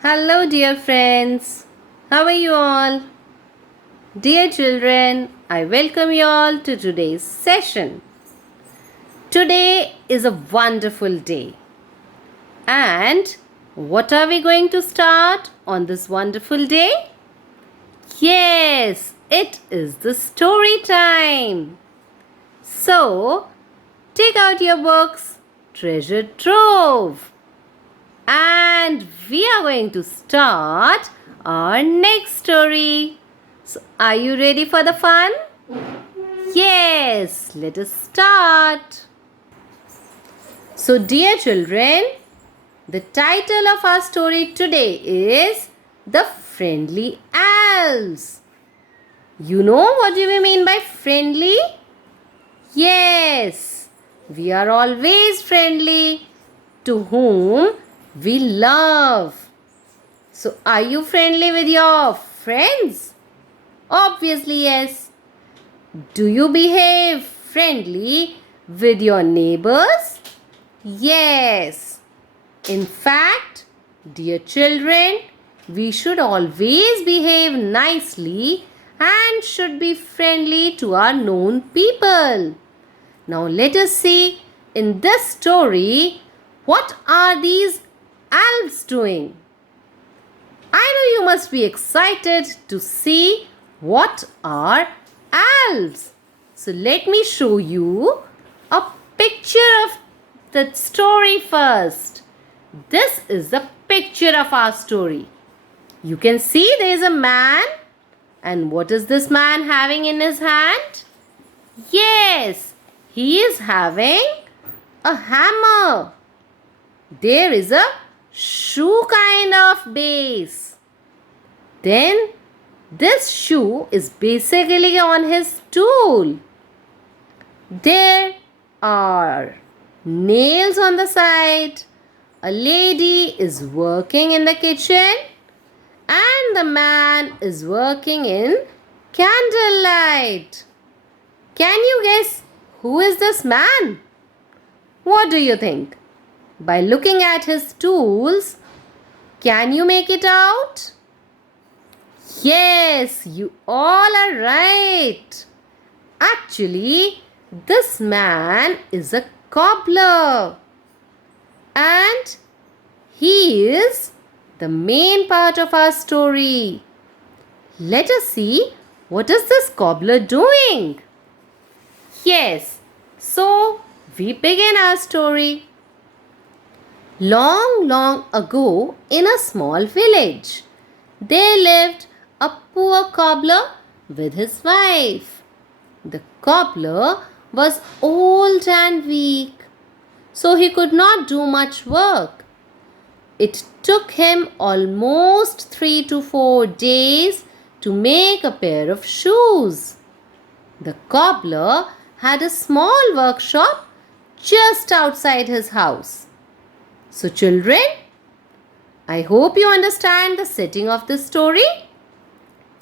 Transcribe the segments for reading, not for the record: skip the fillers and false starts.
Hello, dear friends. How are you all? Dear children, I welcome you all to today's session. Today is a wonderful day. And what are we going to start on this wonderful day? Yes, it is the story time. So, take out your books, treasure trove. And we are going to start our next story. So, are you ready for the fun? Yes, let us start. So, dear children, the title of our story today is The Friendly Elves. You know what do we mean by friendly? Yes, we are always friendly to whom we love. So, are you friendly with your friends? Obviously, yes. Do you behave friendly with your neighbors? Yes. In fact, dear children, we should always behave nicely and should be friendly to our known people. Now, let us see in this story what are these elves doing. I know you must be excited to see what are elves. So let me show you a picture of the story first. This is the picture of our story. You can see there is a man, and what is this man having in his hand? Yes, he is having a hammer. There is a shoe kind of base. Then this shoe is basically on his tool. There are nails on the side. A lady is working in the kitchen and the man is working in candlelight. Can you guess who is this man? What do you think? By looking at his tools, can you make it out? Yes, you all are right. Actually, this man is a cobbler. And he is the main part of our story. Let us see what is this cobbler doing. Yes, so we begin our story. Long, long ago, in a small village, there lived a poor cobbler with his wife. The cobbler was old and weak, so he could not do much work. It took him almost 3 to 4 days to make a pair of shoes. The cobbler had a small workshop just outside his house. So, children, I hope you understand the setting of this story.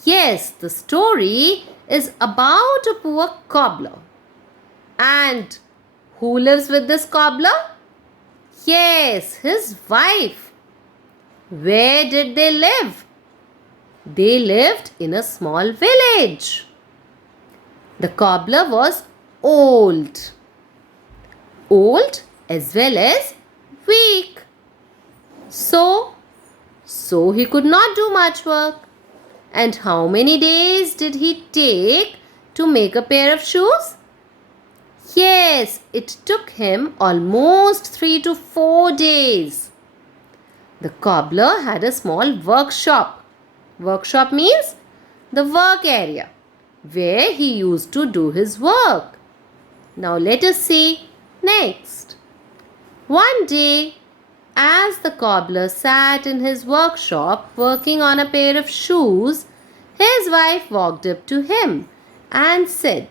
Yes, the story is about a poor cobbler. And who lives with this cobbler? Yes, his wife. Where did they live? They lived in a small village. The cobbler was old. Old as well as weak. So he could not do much work. And how many days did he take to make a pair of shoes? Yes, it took him almost 3 to 4 days. The cobbler had a small workshop. Workshop means the work area where he used to do his work. Now let us see next. One day, as the cobbler sat in his workshop working on a pair of shoes, his wife walked up to him and said,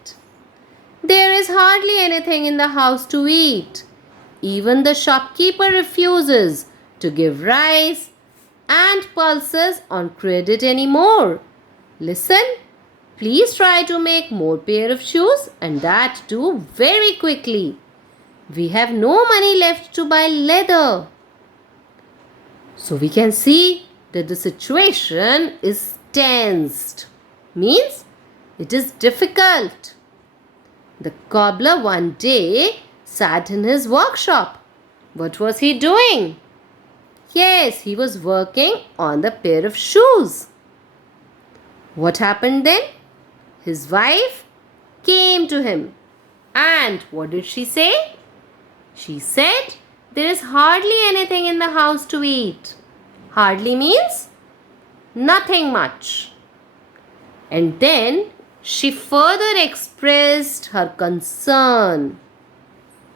"There is hardly anything in the house to eat. Even the shopkeeper refuses to give rice and pulses on credit anymore. Listen, please try to make more pair of shoes, and that too very quickly. We have no money left to buy leather." So we can see that the situation is tensed. Means it is difficult. The cobbler one day sat in his workshop. What was he doing? Yes, he was working on the pair of shoes. What happened then? His wife came to him. And what did she say? She said, there is hardly anything in the house to eat. Hardly means nothing much. And then she further expressed her concern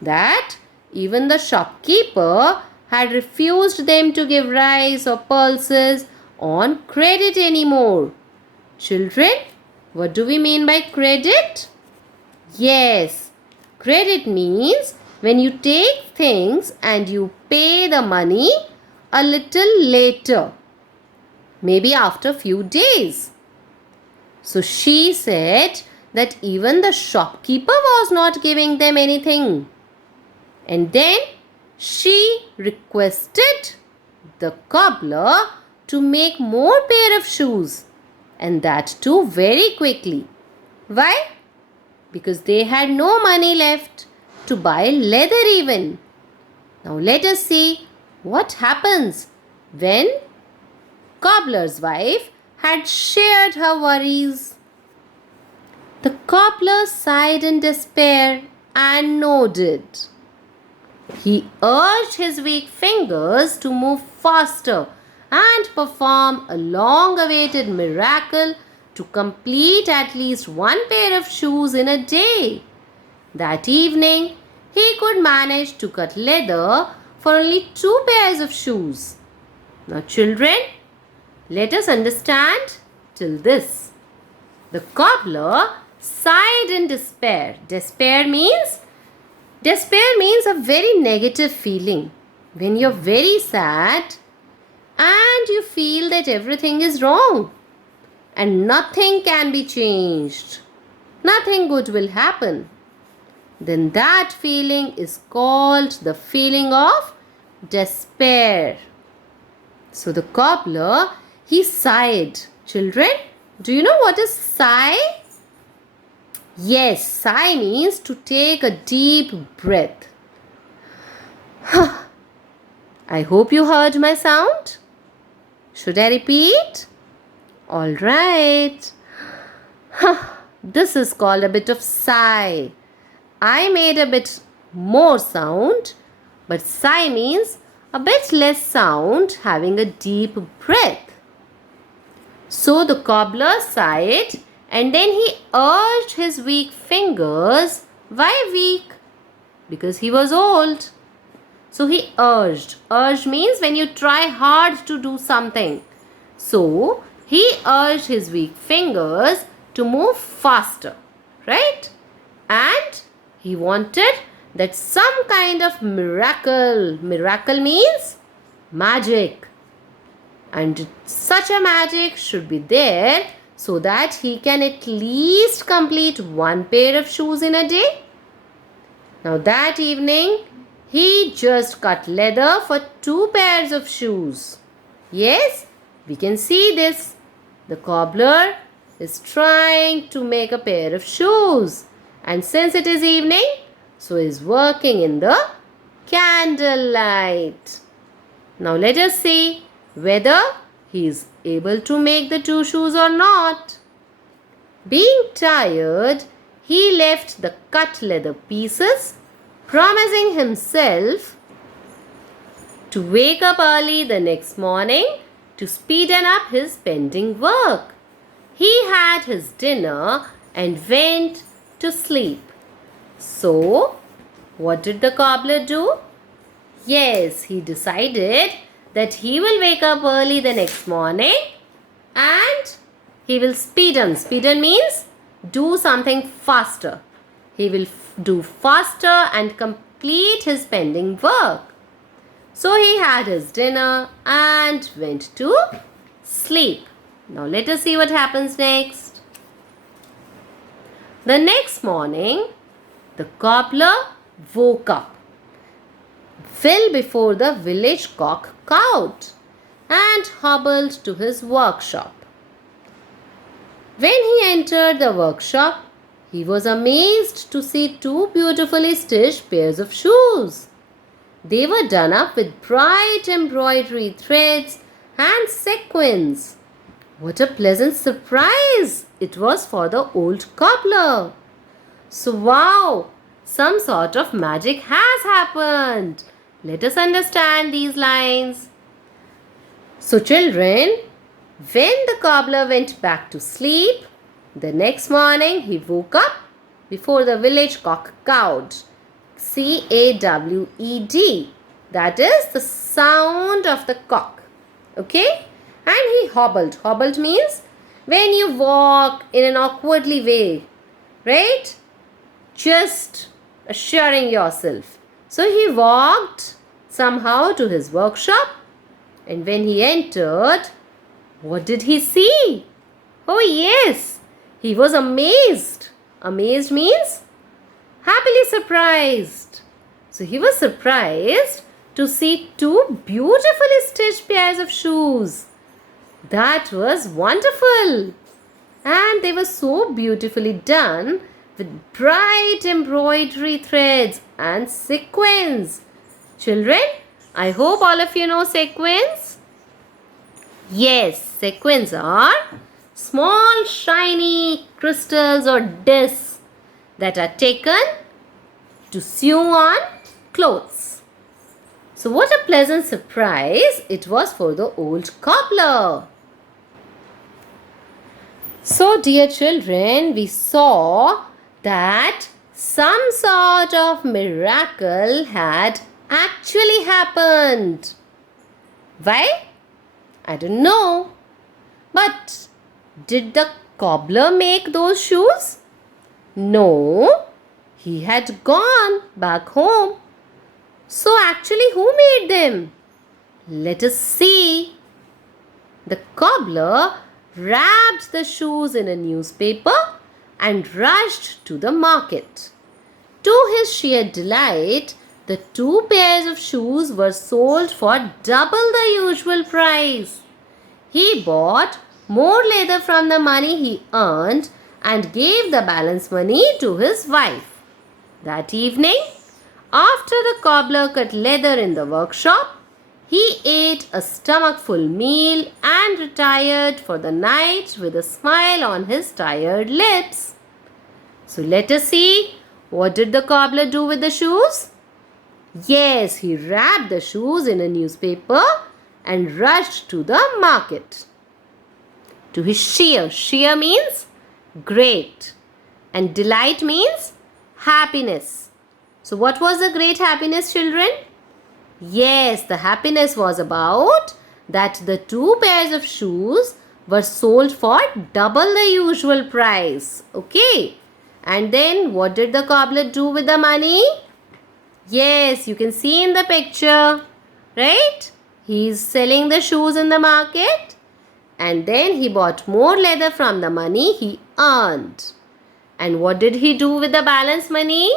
that even the shopkeeper had refused them to give rice or pulses on credit anymore. Children, what do we mean by credit? Yes, credit means when you take things and you pay the money a little later, maybe after a few days. So she said that even the shopkeeper was not giving them anything. And then she requested the cobbler to make more pair of shoes, and that too very quickly. Why? Because they had no money left to buy leather even. Now let us see what happens when cobbler's wife had shared her worries. The cobbler sighed in despair and nodded. He urged his weak fingers to move faster and perform a long-awaited miracle to complete at least one pair of shoes in a day. That evening, he could manage to cut leather for only 2 pairs of shoes. Now children, let us understand till this. The cobbler sighed in despair. Despair means a very negative feeling. When you're very sad and you feel that everything is wrong and nothing can be changed, nothing good will happen, then that feeling is called the feeling of despair. So the cobbler, he sighed. Children, do you know what is sigh? Yes, sigh means to take a deep breath. I hope you heard my sound. Should I repeat? All right. This is called a bit of sigh. I made a bit more sound, but sigh means a bit less sound, having a deep breath. So the cobbler sighed and then he urged his weak fingers. Why weak? Because he was old. So he urged. Urge means when you try hard to do something. So he urged his weak fingers to move faster, right? And he wanted that some kind of miracle. Miracle means magic. And such a magic should be there so that he can at least complete one pair of shoes in a day. Now that evening, he just cut leather for 2 pairs of shoes. Yes, we can see this. The cobbler is trying to make a pair of shoes. And since it is evening, so he is working in the candlelight. Now let us see whether he is able to make the 2 shoes or not. Being tired, he left the cut leather pieces, promising himself to wake up early the next morning to speeden up his pending work. He had his dinner and went to sleep. So, what did the cobbler do? Yes, he decided that he will wake up early the next morning and he will speeden. Speeden means do something faster. He will do faster and complete his pending work. So he had his dinner and went to sleep. Now let us see what happens next. The next morning, the cobbler woke up well before the village cock crowed. and hobbled to his workshop. When he entered the workshop, he was amazed to see two beautifully stitched pairs of shoes. They were done up with bright embroidery threads and sequins. What a pleasant surprise it was for the old cobbler. So, wow, some sort of magic has happened. Let us understand these lines. So, children, when the cobbler went back to sleep, the next morning he woke up before the village cock crowed. CAWED. That is the sound of the cock. Okay? And he hobbled. Hobbled means when you walk in an awkwardly way. Right? Just assuring yourself. So he walked somehow to his workshop. And when he entered, what did he see? Oh yes, he was amazed. Amazed means happily surprised. So he was surprised to see two beautifully stitched pairs of shoes. That was wonderful. And they were so beautifully done with bright embroidery threads and sequins. Children, I hope all of you know sequins. Yes, sequins are small shiny crystals or discs that are taken to sew on clothes. So what a pleasant surprise it was for the old cobbler. So dear children, we saw that some sort of miracle had actually happened. Why? I don't know. But did the cobbler make those shoes? No, he had gone back home. So actually who made them? Let us see. The cobbler wrapped the shoes in a newspaper and rushed to the market. To his sheer delight, the two pairs of shoes were sold for double the usual price. He bought more leather from the money he earned and gave the balance money to his wife. That evening, after the cobbler cut leather in the workshop, he ate a stomachful meal and retired for the night with a smile on his tired lips. So let us see, what did the cobbler do with the shoes? Yes, he wrapped the shoes in a newspaper and rushed to the market. To his sheer. Sheer means great. And delight means happiness. So what was the great happiness, children? Yes, the happiness was about that the two pairs of shoes were sold for double the usual price. Okay. And then what did the cobbler do with the money? Yes, you can see in the picture. Right? He is selling the shoes in the market. And then he bought more leather from the money he earned. And what did he do with the balance money?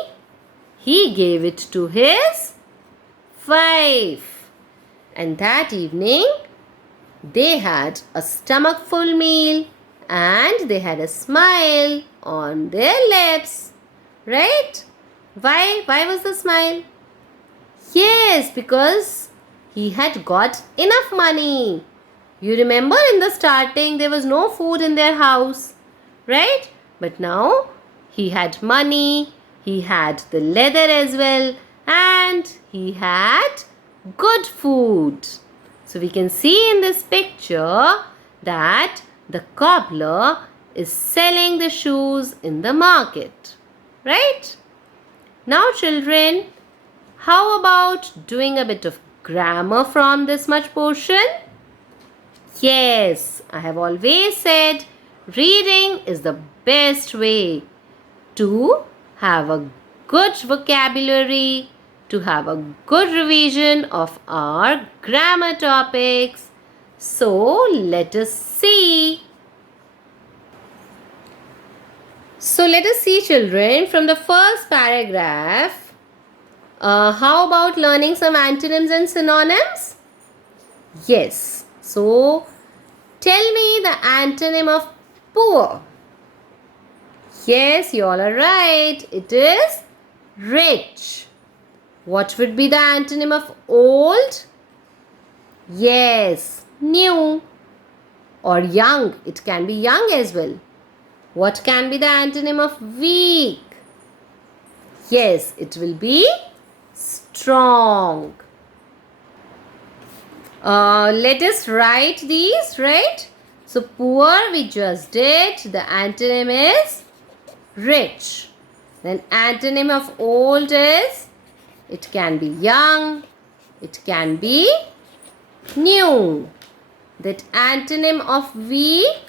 He gave it to his wife. And that evening, they had a stomachful meal and they had a smile on their lips. Right? Why was the smile? Yes, because he had got enough money. You remember in the starting there was no food in their house, right? But now he had money, he had the leather as well, and he had good food. So we can see in this picture that the cobbler is selling the shoes in the market, right? Now children, how about doing a bit of grammar from this much portion? Yes, I have always said reading is the best way to have a good vocabulary, to have a good revision of our grammar topics. So let us see. So let us see children from the first paragraph. How about learning some antonyms and synonyms? Yes. So, tell me the antonym of poor. Yes, you all are right. It is rich. What would be the antonym of old? Yes, new. Or young. It can be young as well. What can be the antonym of weak? Yes, it will be strong. Let us write these, right? So, poor we just did. The antonym is rich. Then antonym of old is, it can be young. It can be new. That antonym of weak,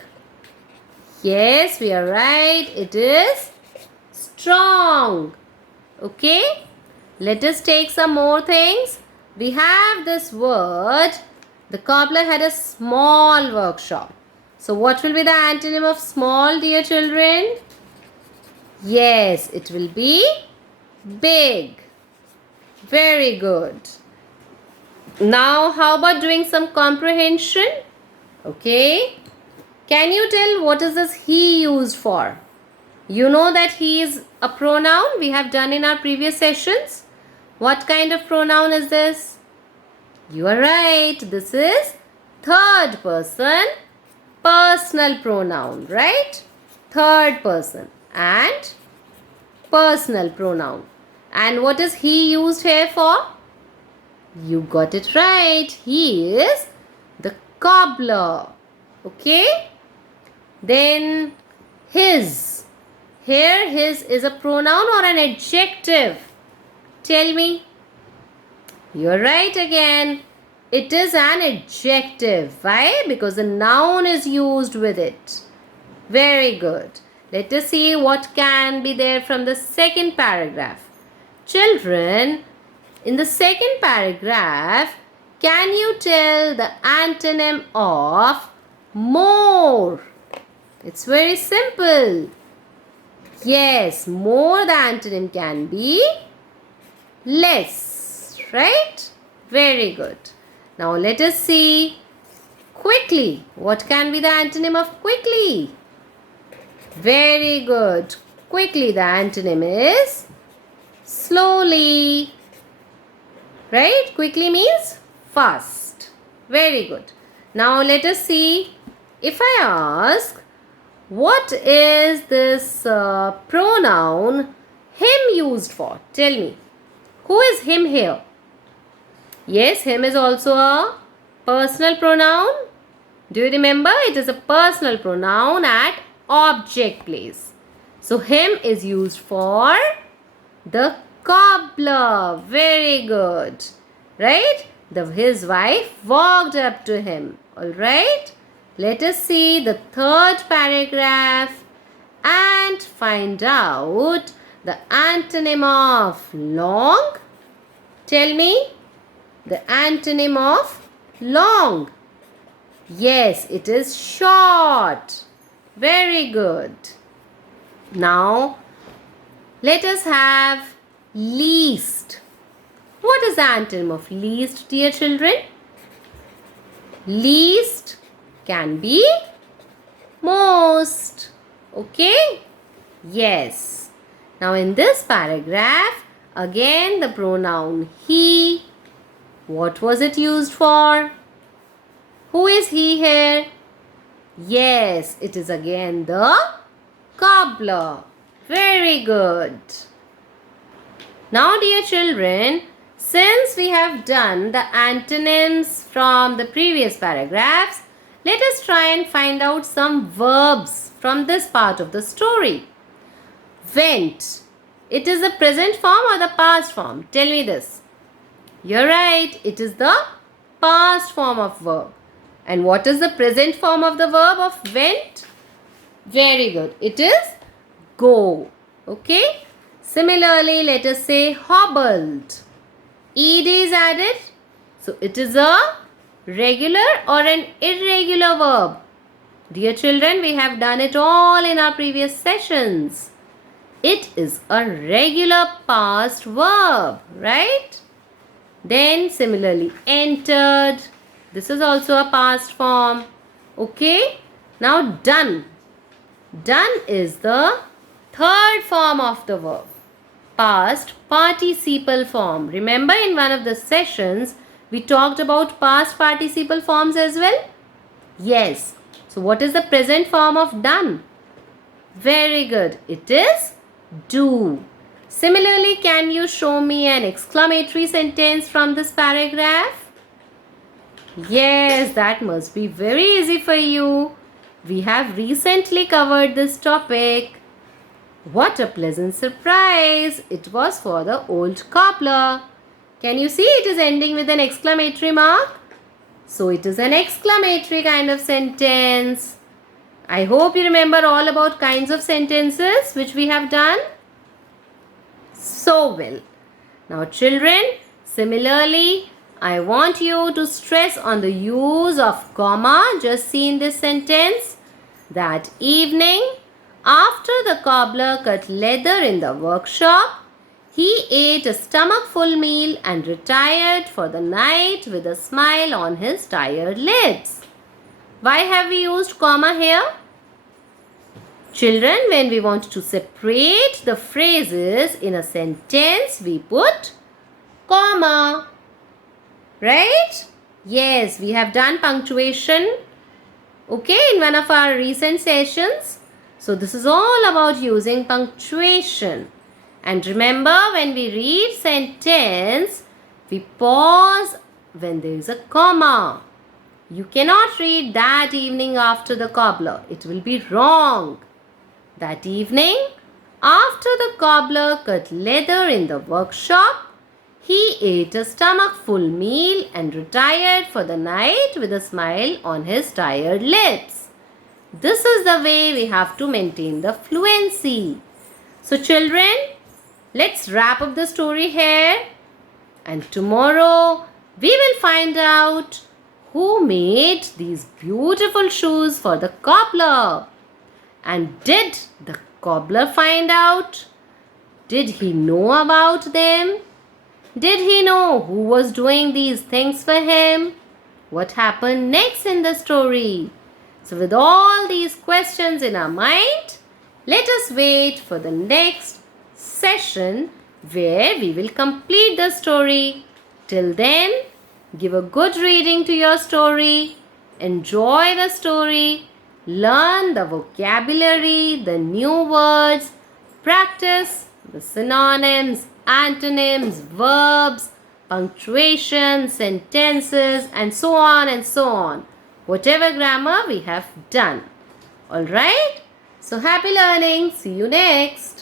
yes, we are right. It is strong. Okay. Let us take some more things. We have this word. The cobbler had a small workshop. So what will be the antonym of small, dear children? Yes, it will be big. Very good. Now, how about doing some comprehension? Okay. Can you tell what is this he used for? You know that he is a pronoun we have done in our previous sessions. What kind of pronoun is this? You are right. This is third person personal pronoun, right? Third person and personal pronoun. And what is he used here for? You got it right. He is the cobbler. Okay? Then his. Here his is a pronoun or an adjective? Tell me. You're right again. It is an adjective. Why? Because the noun is used with it. Very good. Let us see what can be there from the second paragraph. Children, in the second paragraph, can you tell the antonym of more? It's very simple. Yes, more the antonym can be less, right? Very good. Now let us see quickly. What can be the antonym of quickly? Very good. Quickly the antonym is slowly. Right? Quickly means fast. Very good. Now let us see. If I ask, what is this pronoun him used for? Tell me. Who is him here? Yes, him is also a personal pronoun. Do you remember? It is a personal pronoun at object place. So, him is used for the cobbler. Very good. Right? His wife walked up to him. Alright? Let us see the third paragraph and find out the antonym of long. Tell me the antonym of long. Yes, it is short. Very good. Now, let us have least. What is the antonym of least, dear children? Least can be most. Okay? Yes. Now, in this paragraph, again the pronoun he. What was it used for? Who is he here? Yes, it is again the cobbler. Very good. Now, dear children, since we have done the antonyms from the previous paragraphs, let us try and find out some verbs from this part of the story. Went. It is the present form or the past form? Tell me this. You're right. It is the past form of verb. And what is the present form of the verb of went? Very good. It is go. Okay. Similarly, let us say hobbled. Ed is added. So, it is a regular or an irregular verb. Dear children, we have done it all in our previous sessions. It is a regular past verb, right? Then similarly, entered, This is also a past form. Okay? Now done. Done is the third form of the verb. Past participle form. Remember in one of the sessions we talked about past participle forms as well? Yes. So what is the present form of done? Very good. It is do. Similarly, can you show me an exclamatory sentence from this paragraph? Yes, that must be very easy for you. We have recently covered this topic. What a pleasant surprise! It was for the old cobbler. Can you see it is ending with an exclamatory mark? So it is an exclamatory kind of sentence. I hope you remember all about kinds of sentences which we have done so well. Now children, similarly, I want you to stress on the use of comma. Just see in this sentence. That evening, after the cobbler cut leather in the workshop, he ate a stomachful meal and retired for the night with a smile on his tired lips. Why have we used comma here? Children, when we want to separate the phrases in a sentence, we put comma. Right? Yes, we have done punctuation, okay, in one of our recent sessions. So this is all about using punctuation. And remember, when we read sentence, we pause when there is a comma. You cannot read that evening after the cobbler. It will be wrong. That evening, after the cobbler cut leather in the workshop, he ate a stomachful meal and retired for the night with a smile on his tired lips. This is the way we have to maintain the fluency. So children, let's wrap up the story here. And tomorrow we will find out who made these beautiful shoes for the cobbler. And did the cobbler find out? Did he know about them? Did he know who was doing these things for him? What happened next in the story? So with all these questions in our mind, let us wait for the next session where we will complete the story. Till then, give a good reading to your story. Enjoy the story. Learn the vocabulary, the new words. Practice the synonyms, antonyms, verbs, punctuation, sentences, and so on and so on. Whatever grammar we have done. Alright? So happy learning. See you next.